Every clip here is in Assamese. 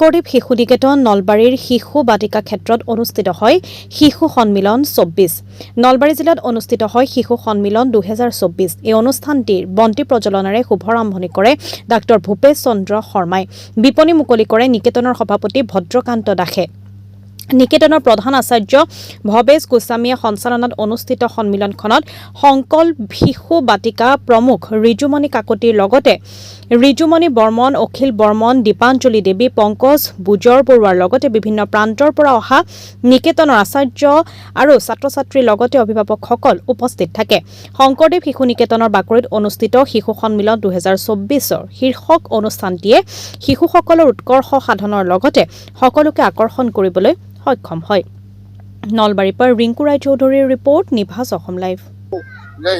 শংকৰদেৱ শিশু নিকেতন নলবাৰীৰ শিশু বাটিকা ক্ষেত্ৰত অনুষ্ঠিত হয় শিশু সন্মিলন ২৪। নলবাৰী জিলাত অনুষ্ঠিত হয় শিশু সন্মিলন ২০২৪। এই অনুষ্ঠানটিৰ বন্তি প্ৰজ্বলনেৰে শুভাৰম্ভণি কৰে ডাঃ ভূপেশ চন্দ্ৰ শৰ্মাই। বিপণী মুকলি কৰে নিকেতনৰ সভাপতি ভদ্ৰকান্ত দাসে। নিকেতনৰ প্ৰধান আচাৰ্য ভৱেশ গোস্বামীয়ে সঞ্চালনাত অনুষ্ঠিত সন্মিলনখনত সংকল্প শিশু বাটিকা প্ৰমুখ ৰিজুমণি কাকতিৰ লগতে ৰিজুমণি বৰ্মন, অখিল বৰ্মন, দীপাঞ্জলি দেৱী, পংকজ বুজৰ বৰুৱাৰ লগতে বিভিন্ন প্ৰান্তৰ পৰা অহা নিকেতনৰ আচাৰ্য আৰু ছাত্ৰ-ছাত্ৰীৰ লগতে অভিভাৱকসকল উপস্থিত থাকে। শংকৰদেৱ শিশু নিকেতনৰ বাকৰিত অনুষ্ঠিত শিশু সন্মিলন ২০২৪ৰ শীৰ্ষক অনুষ্ঠানটিয়ে শিশুসকলৰ উৎকৰ্ষ সাধনৰ লগতে সকলোকে আকৰ্ষণ কৰিবলৈ সক্ষম হয়। নলবাৰীৰ পৰা ৰিংকু ৰায় চৌধুৰীৰ ৰিপৰ্ট, নিভাজ অসম লাইভ।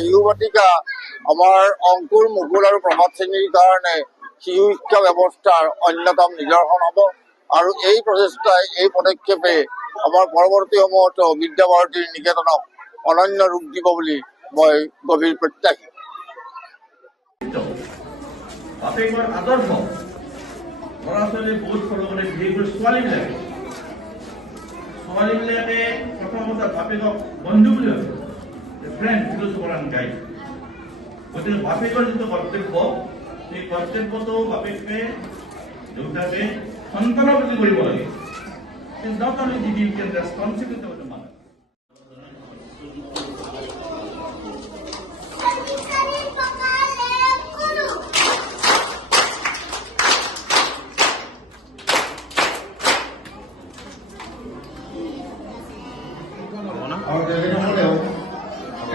শিশু বাটিকা আমাৰ অংকুৰ, মুকুল আৰু প্ৰভাত শ্ৰেণীৰ কাৰণে শিশু শিক্ষা ব্যৱস্থাৰ অন্যতম নিদৰ্শন হ'ব আৰু এই প্ৰচেষ্টাই, এই পদক্ষেপে আমাৰ পৰৱৰ্তী সময়তো বিদ্যাভাৰতীৰ নিকেতনক অনন্য ৰূপ দিব বুলি মই গভীৰ প্ৰত্যাশী। আদৰ্শ ল'ৰা ছোৱালী বহুত সৰু মানে বিশেষকৈ ছোৱালীবিলাকে প্ৰথমতে বাপেকক বন্ধু বুলি ভাবে, ফ্ৰেণ্ড গাইড। গতিকে বাপেকৰ যিটো কৰ্তব্য, সেই কৰ্তব্যটো বাপেকে দেউতাকে সন্তানৰ প্ৰতি কৰিব লাগে। Not only the duty and responsibility of the mother. আৰু তেখেতসকলেও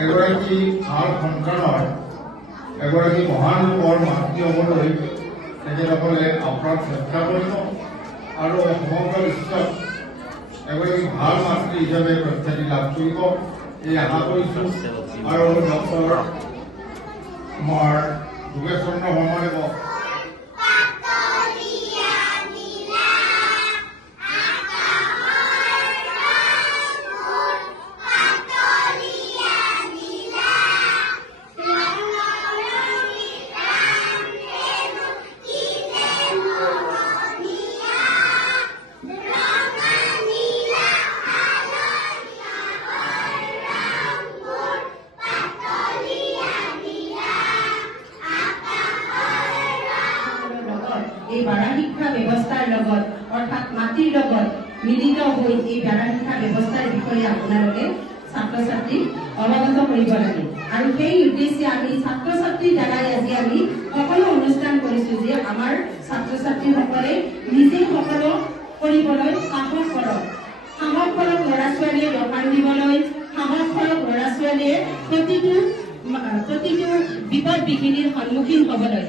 এগৰাকী ভাল সন্তানৰ, এগৰাকী মহান লোকৰ মাতৃ হ'বলৈ তেখেতসকলে আপ্ৰাণ চেষ্টা কৰিব আৰু সমগ্ৰ বিশ্বত এগৰাকী ভাল মাতৃ হিচাপে প্ৰখ্যাতি লাভ কৰিব, এই আশা কৰিছোঁ। আৰু ডক্টৰ আমাৰ ভূপেশ চন্দ্ৰ শৰ্মাদেৱক এই বাৰা শিক্ষা ব্যৱস্থাৰ লগত অৰ্থাৎ মাটিৰ লগত মিলিত হৈ এই বাৰা শিক্ষা ব্যৱস্থাৰ বিষয়ে আপোনালোকে ছাত্ৰ ছাত্ৰীক অৱগত কৰিব লাগে। আৰু সেই উদ্দেশ্যে আমি ছাত্ৰ ছাত্ৰীৰ দ্বাৰাই আজি আমি সকলো অনুষ্ঠান কৰিছোঁ যে আমাৰ ছাত্ৰ ছাত্ৰীসকলে নিজে সকলো কৰিবলৈ সাহস কৰক। সাহস কৰক ল'ৰা ছোৱালীয়ে দোকান দিবলৈ, সাহস কৰক ল'ৰা ছোৱালীয়ে প্ৰতিটো বিপদ বিঘিনিৰ সন্মুখীন হ'বলৈ।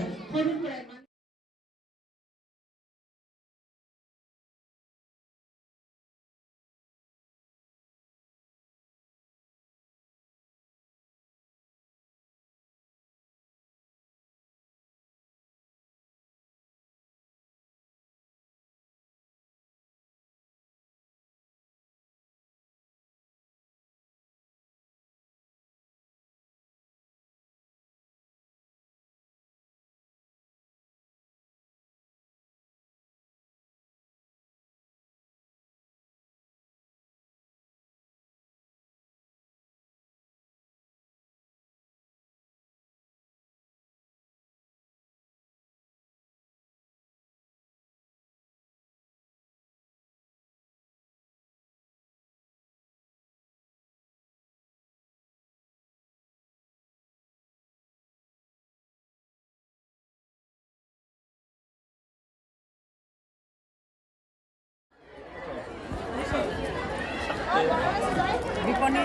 বিপণী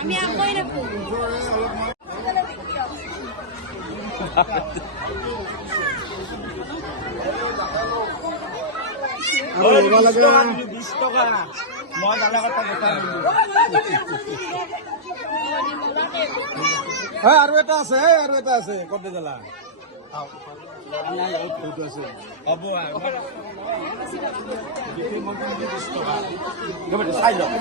আমি আগবঢ়াই ৰাখোঁ। আৰু 20 টকা মই দাদা কথা আৰু এটা আছে কত জ্বালা হ'ব চাই লওক